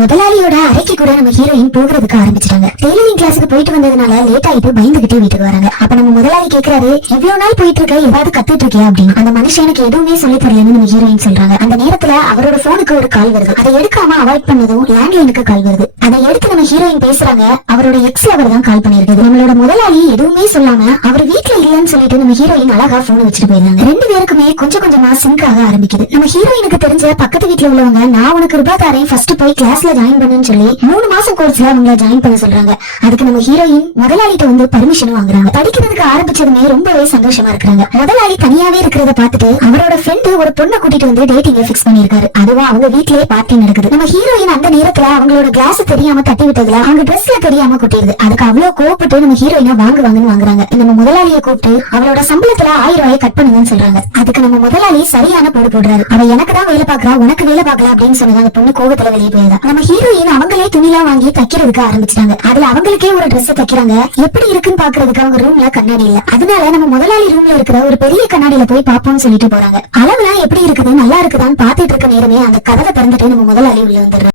முதலாளியோட அறைக்கு கூட நம்ம ஹீரோயின் போகிறதுக்கு ஆரம்பிச்சிட்டாங்க. டெய்லரிங் கிளாஸுக்கு போயிட்டு வந்ததுனால லேட் ஆயிட்டு பயந்துகிட்டே வீட்டுக்கு வராங்க. அப்ப நம்ம முதலாளி கேக்குறாரு, இவ்வளவு நாள் போயிட்டு இருக்க, ஏதாவது கத்துட்டு இருக்கியா அப்படின்னு. அந்த மனுஷன் எனக்கு எதுவுமே சொல்லி தரலன்னு நம்ம ஹீரோயின் சொல்றாங்க. அந்த நேரத்துல அவரோட போனுக்கு ஒரு கால் வருது. அதை எடுக்காம அவாய்ட் பண்ணதும் லேண்ட்லைனுக்கு கால் வருது. அதை எடுத்து நம்ம ஹீரோயின் பேசுறாங்க. அவரோட எக்ஸ் லவர் தான் கால் பண்ணிருக்கு. நம்மளோட முதலாளி எதுவுமே சொல்லாம அவர் வீட்டுல இல்லன்னு சொல்லிட்டு நம்ம ஹீரோயின் அழகா போன் வச்சுட்டு போயிருந்தாங்க. ரெண்டு பேருக்குமே கொஞ்சம் கொஞ்சமா சிங்க் ஆக ஆரம்பிக்குது. நம்ம ஹீரோயினுக்கு தெரிஞ்ச பக்கத்து வீட்டுல உள்ளவங்க, நான் உனக்கு ரூபாய் தரேன், ஃபர்ஸ்ட் போய் கிளாஸ்ல ஜாயின் பண்ணுன்னு சொல்லி 3 மாசம் கோர்ஸ்ல அவங்கள ஜாயின் பண்ண சொல்றாங்க. அதுக்கு நம்ம ஹீரோயின் முதலாளிட்ட வந்து பர்மிஷன் வாங்குறாங்க. படிக்கிறதுக்கு ஆரம்பிச்சதுமே ரொம்பவே சந்தோஷமா இருக்காங்க. முதலாளி தனியாவே இருக்கிறத பார்த்துட்டு அவரோட ஃப்ரெண்டு ஒரு பொண்ணை கூட்டிட்டு வந்து டேட்டிங் பிக்ஸ் பண்ணிருக்காரு. அதுவா அவங்க வீட்லயே பார்ட்டி நடக்குது. நம்ம ஹீரோயின் அந்த நேரத்துல அவங்களோட கிளாஸ் தெரியாம தட்டி விட்டதுல அவங்க ட்ரெஸ்ல தெரியாம கொட்டிடுது. அதுக்கு அவ்வளவு கோவப்பட்டு நம்ம ஹீரோயினா வாங்குவாங்கன்னு வாங்குறாங்க. நம்ம முதலாளியை கூப்பிட்டு அவளோட சம்பளத்துல 1000 ரூபாயை கட் பண்ணுங்கன்னு சொல்றாங்க. அதுக்கு நம்ம முதலாளி சரியான போடு போடுறாரு. அவ எனக்கு தான் வேலை பாக்குறா, உனக்கு வேலை பாக்கல அப்படின்னு சொன்னது. அந்த பொண்ணு கோவத்துல வெளியே போயிருந்தா. நம்ம ஹீரோயின் அவங்களே துணிலாம் வாங்கி தைக்கிறதுக்கு ஆரம்பிச்சிட்டாங்க. அதுல அவங்களுக்கே ஒரு ட்ரெஸ் தைக்கிறாங்க. எப்படி இருக்குன்னு பாக்குறதுக்கு அவங்க ரூம்ல கண்ணாடி இல்ல. அதனால நம்ம முதலாளி ரூம்ல இருக்கிற ஒரு பெரிய கண்ணாடியில போய் பாப்போம்னு சொல்லிட்டு போறாங்க. அளவுலாம் எப்படி இருக்குது, நல்லா இருக்குதான்னு பாத்துட்டு இருக்க நேரமே அந்த கதவை திறந்துட்டு நம்ம முதலாளி உள்ள வந்துடுறாரு.